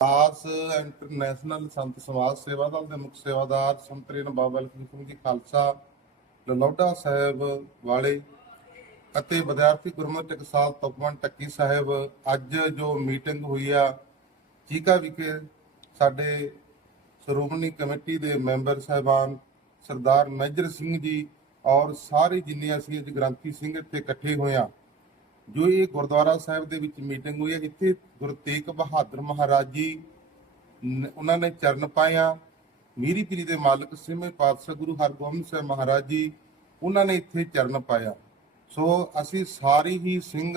ਦਾਸ international ਸੰਤ ਸਮਾਜ ਸੇਵਾ ਦਲ ਦੇ ਮੁੱਖ ਸੇਵਾਦਾਰ ਸੰਤਰੀ ਬਾਬਾ ਲਖਮੀ ਸਿੰਘ ਜੀ ਖਾਲਸਾ, ਲਲੌਡਾ ਸਾਹਿਬ ਵਾਲੇ ਅਤੇ ਵਿਦਿਆਰਥੀ ਗੁਰਮਤਿ ਟਕਸਾਲ ਤਪਵਨ ਟੱਕੀ ਸਾਹਿਬ, ਅੱਜ ਜੋ ਮੀਟਿੰਗ ਹੋਈ ਆ, ਚੀਕਾ ਵਿਖੇ ਸਾਡੇ ਸ਼੍ਰੋਮਣੀ ਕਮੇਟੀ ਦੇ ਮੈਂਬਰ ਸਾਹਿਬਾਨ ਸਰਦਾਰ ਮੇਜਰ ਸਿੰਘ ਜੀ ਔਰ ਸਾਰੇ ਜਿੰਨੇ ਅਸੀਂ ਅੱਜ ਗ੍ਰੰਥੀ ਸਿੰਘ ਇੱਥੇ ਇਕੱਠੇ ਹੋਏ ਆ ਜੋ ਇਹ ਗੁਰਦੁਆਰਾ ਸਾਹਿਬ ਦੇ ਵਿੱਚ ਮੀਟਿੰਗ ਹੋਈ ਹੈ, ਇੱਥੇ ਗੁਰੂ ਤੇਗ ਬਹਾਦਰ ਮਹਾਰਾਜ ਜੀ ਉਹਨਾਂ ਨੇ ਚਰਨ ਪਾਇਆ। ਮੀਰੀ ਪੀਰੀ ਦੇ ਮਾਲਕ ਸਿਮੇ ਪਾਤਸ਼ਾਹ ਗੁਰੂ ਹਰਗੋਬਿੰਦ ਸਾਹਿਬ ਮਹਾਰਾਜ ਜੀ, ਉਹਨਾਂ ਨੇ ਇੱਥੇ ਚਰਨ ਪਾਇਆ। ਸੋ ਅਸੀਂ ਸਾਰੇ ਹੀ ਸਿੰਘ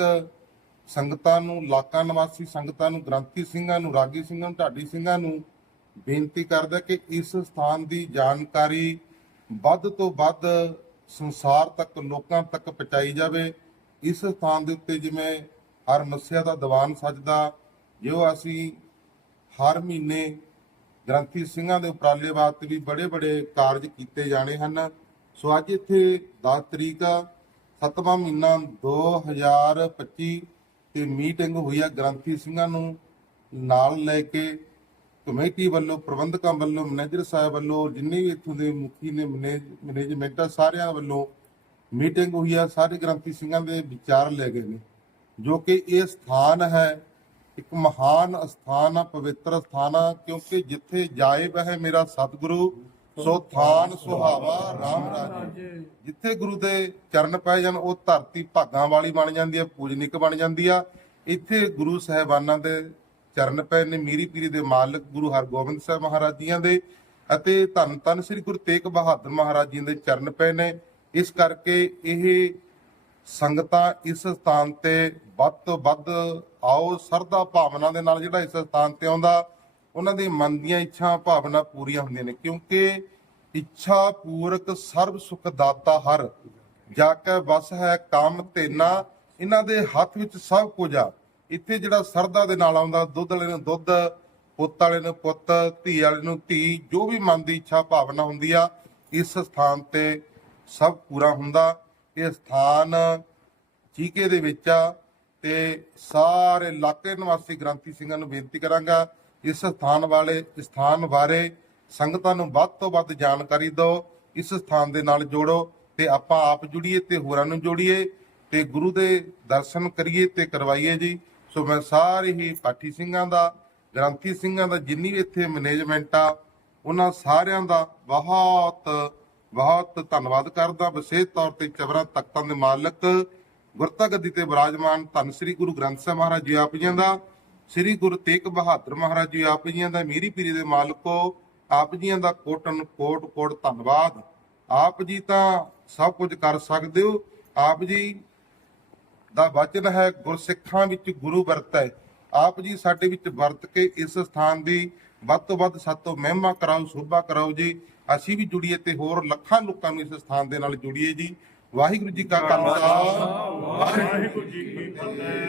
ਸੰਗਤਾਂ ਨੂੰ ਇਲਾਕਾ ਨਿਵਾਸੀ ਸੰਗਤਾਂ ਨੂੰ, ਗ੍ਰੰਥੀ ਸਿੰਘਾਂ ਨੂੰ, ਰਾਗੀ ਸਿੰਘਾਂ ਨੂੰ, ਢਾਡੀ ਸਿੰਘਾਂ ਨੂੰ ਬੇਨਤੀ ਕਰਦਾ ਕਿ ਇਸ ਸਥਾਨ ਦੀ ਜਾਣਕਾਰੀ ਵੱਧ ਤੋਂ ਵੱਧ ਸੰਸਾਰ ਤੱਕ, ਲੋਕਾਂ ਤੱਕ ਪਹੁੰਚਾਈ ਜਾਵੇ। ਇਸ ਸਥਾਨ ਦੇ ਉੱਤੇ ਜਿਵੇਂ ਹਰ ਮੱਸਿਆ ਦਾ ਦੀਵਾਨ ਸਜਦਾ ਜੋ ਅਸੀਂ ਹਰ ਮਹੀਨੇ ਗ੍ਰੰਥੀ ਸਿੰਘਾਂ ਦੇ ਉਪਰਾਲੇ ਵਾਸਤੇ ਵੀ ਬੜੇ ਬੜੇ ਕਾਰਜ ਕੀਤੇ ਜਾਣੇ ਹਨ। ਸੋ ਅੱਜ ਇੱਥੇ 10 ਤਰੀਕ ਆ, ਸੱਤਵਾਂ ਮਹੀਨਾ 2025 ਤੇ ਮੀਟਿੰਗ ਹੋਈ ਆ ਗ੍ਰੰਥੀ ਸਿੰਘਾਂ ਨੂੰ ਨਾਲ ਲੈ ਕੇ। ਕਮੇਟੀ ਵੱਲੋਂ ਪ੍ਰਬੰਧਕਾਂ ਵੱਲੋਂ ਮੈਨੇਜਰ ਸਾਹਿਬ ਵੱਲੋਂ ਜਿੰਨੇ ਵੀ ਇੱਥੋਂ ਦੇ ਮੁਖੀ ਨੇ ਮੈਨੇਜ- ਮੈਨੇਜਮੈਂਟ ਆ ਸਾਰਿਆਂ ਵੱਲੋਂ ਮੀਟਿੰਗ ਹੋਈ ਆ ਸਾਰੇ ਗ੍ਰੰਥੀ ਸਿੰਘਾਂ ਦੇ ਵਿਚਾਰ ਲੈ ਗਏ ਨੇ ਜੋ ਕਿ ਇਹ ਸਥਾਨ ਹੈ ਇੱਕ ਮਹਾਨ ਸਥਾਨ ਆ ਪਵਿੱਤਰ ਸਥਾਨ ਆ ਕਿਉਂਕਿ ਜਿੱਥੇ ਜਾਏ ਬਹਿ ਮੇਰਾ ਸਤਿਗੁਰੂ ਸੋ ਥਾਨ ਸੁਹਾਵਾ ਰਾਮ ਰਾਜੇ। ਜਿੱਥੇ ਗੁਰੂ ਦੇ ਚਰਨ ਪਏ ਜਾਣ ਉਹ ਧਰਤੀ ਭਾਗਾਂ ਵਾਲੀ ਬਣ ਜਾਂਦੀ ਆ ਪੂਜਨਿਕ ਬਣ ਜਾਂਦੀ ਆ। ਇੱਥੇ ਗੁਰੂ ਸਾਹਿਬਾਨਾਂ ਦੇ ਚਰਨ ਪਏ ਨੇ ਮੀਰੀ ਪੀਰੀ ਦੇ ਮਾਲਕ ਗੁਰੂ ਹਰਗੋਬਿੰਦ ਸਾਹਿਬ ਮਹਾਰਾਜ ਜੀਆਂ ਦੇ ਅਤੇ ਧੰਨ ਧੰਨ ਸ੍ਰੀ ਗੁਰੂ ਤੇਗ ਬਹਾਦਰ ਮਹਾਰਾਜ ਜੀ ਦੇ ਚਰਨ ਪਏ ਨੇ ਇਸ ਕਰਕੇ ਇਹ ਸੰਗਤਾਂ ਇਸ ਸਥਾਨ ਤੇ ਵੱਧ ਤੋਂ ਵੱਧ ਆਓ ਸਰਦਾ ਭਾਵਨਾ ਦੇ ਨਾਲ ਜਿਹੜਾ ਇਸ ਸਥਾਨ ਤੇ ਆਉਂਦਾ, ਉਹਨਾਂ ਦੀ ਮਨ ਦੀਆਂ ਇੱਛਾ, ਭਾਵਨਾ ਪੂਰੀਆਂ ਹੁੰਦੀਆਂ ਨੇ, ਕਿਉਂਕਿ ਇੱਛਾ ਪੂਰਕ ਸਰਬ ਸੁਖ ਦਾਤਾ ਹਰ, ਜਾ ਕੇ ਵਸ ਹੈ ਕੰਮ ਤੇਨਾ ਇਹਨਾਂ ਦੇ ਹੱਥ ਵਿੱਚ ਸਭ ਕੁਝ ਆ। ਇੱਥੇ ਜਿਹੜਾ ਸਰਦਾ ਦੇ ਨਾਲ ਆਉਂਦਾ, ਦੁੱਧ ਵਾਲੇ ਨੂੰ ਦੁੱਧ, ਪੁੱਤ ਵਾਲੇ ਨੂੰ ਪੁੱਤ, ਧੀ ਵਾਲੇ ਨੂੰ ਧੀ, ਜੋ ਵੀ ਮਨ ਦੀ ਇੱਛਾ, ਭਾਵਨਾ ਹੁੰਦੀ ਆ, ਇਸ ਸਥਾਨ ਤੇ ਸਭ ਪੂਰਾ ਹੁੰਦਾ, ਇਹ ਸਥਾਨ ਚੀਕੇ ਦੇ ਵਿੱਚ ਆ ਤੇ ਸਾਰੇ ਇਲਾਕੇ ਨਿਵਾਸੀ ਗ੍ਰੰਥੀ ਸਿੰਘਾਂ ਨੂੰ ਬੇਨਤੀ ਕਰਾਂਗਾ, ਇਸ ਸਥਾਨ ਵਾਲੇ ਸਥਾਨ ਬਾਰੇ ਸੰਗਤਾਂ ਨੂੰ ਵੱਧ ਤੋਂ ਵੱਧ ਜਾਣਕਾਰੀ ਦਿਓ, ਇਸ ਸਥਾਨ ਦੇ ਨਾਲ ਜੋੜੋ ਤੇ ਆਪਾਂ ਆਪ ਜੁੜੀਏ ਤੇ ਹੋਰਾਂ ਨੂੰ ਜੋੜੀਏ ਤੇ ਗੁਰੂ ਦੇ ਦਰਸ਼ਨ ਕਰੀਏ ਤੇ ਕਰਵਾਈਏ ਜੀ। ਸੋ ਮੈਂ ਸਾਰੇ ਹੀ ਪਾਠੀ ਸਿੰਘਾਂ ਦਾ, ਗ੍ਰੰਥੀ ਸਿੰਘਾਂ ਦਾ ਜਿੰਨੀ ਵੀ ਇੱਥੇ ਮੈਨੇਜਮੈਂਟ ਆ, ਉਹਨਾਂ ਸਾਰਿਆਂ ਦਾ ਬਹੁਤ ਬਹੁਤ ਧੰਨਵਾਦ ਕਰਦਾ। ਵਿਸ਼ੇਸ਼ ਤੌਰ ਤੇ ਚਬਰਾ, ਤਖਤਾਂ ਦੇ ਮਾਲਕ ਗੁਰਤਾ ਗੱਦੀ ਤੇ ਵਿਰਾਜਮਾਨ ਧੰਨ ਸ੍ਰੀ ਗੁਰੂ ਗ੍ਰੰਥ ਸਾਹਿਬ ਮਹਾਰਾਜ ਜੀ ਆਪ ਜੀਆਂ ਦਾ, ਸ੍ਰੀ ਗੁਰੂ ਤੇਗ ਬਹਾਦਰ ਮਹਾਰਾਜ ਜੀ ਆਪ ਜੀਆਂ ਦਾ, ਮੀਰੀ ਪੀਰੀ ਦੇ ਮਾਲਕੋ, ਆਪ ਜੀਆਂ ਦਾ ਕੋਟਨ ਕੋਟ ਕੋਟ ਧੰਨਵਾਦ। ਆਪ ਜੀ ਤਾਂ ਸਭ ਕੁਝ ਕਰ ਸਕਦੇ ਹੋ। ਆਪ ਜੀ ਦਾ ਵਚਨ ਹੈ, ਗੁਰਸਿੱਖਾਂ ਵਿੱਚ ਗੁਰੂ ਵਰਤੈ। ਆਪ ਜੀ ਸਾਡੇ ਵਿੱਚ ਵਰਤ ਕੇ ਇਸ ਸਥਾਨ ਦੀ ਵੱਧ ਤੋਂ ਵੱਧ ਸਾਤੋਂ ਮਹਿਮਾ ਕਰਾਓ, ਸੋਭਾ ਕਰਾਓ ਜੀ। ਅਸੀਂ ਵੀ ਜੁੜੀਏ ਤੇ ਹੋਰ ਲੱਖਾਂ ਲੋਕਾਂ ਨੂੰ ਇਸ ਸਥਾਨ ਦੇ ਨਾਲ ਜੁੜੀਏ ਜੀ। ਵਾਹਿਗੁਰੂ ਜੀ ਕਾ ਖਾਲਸਾ। ਵਾਹਿਗੁਰੂ ਜੀ ਕੀ ਫਤਿਹ।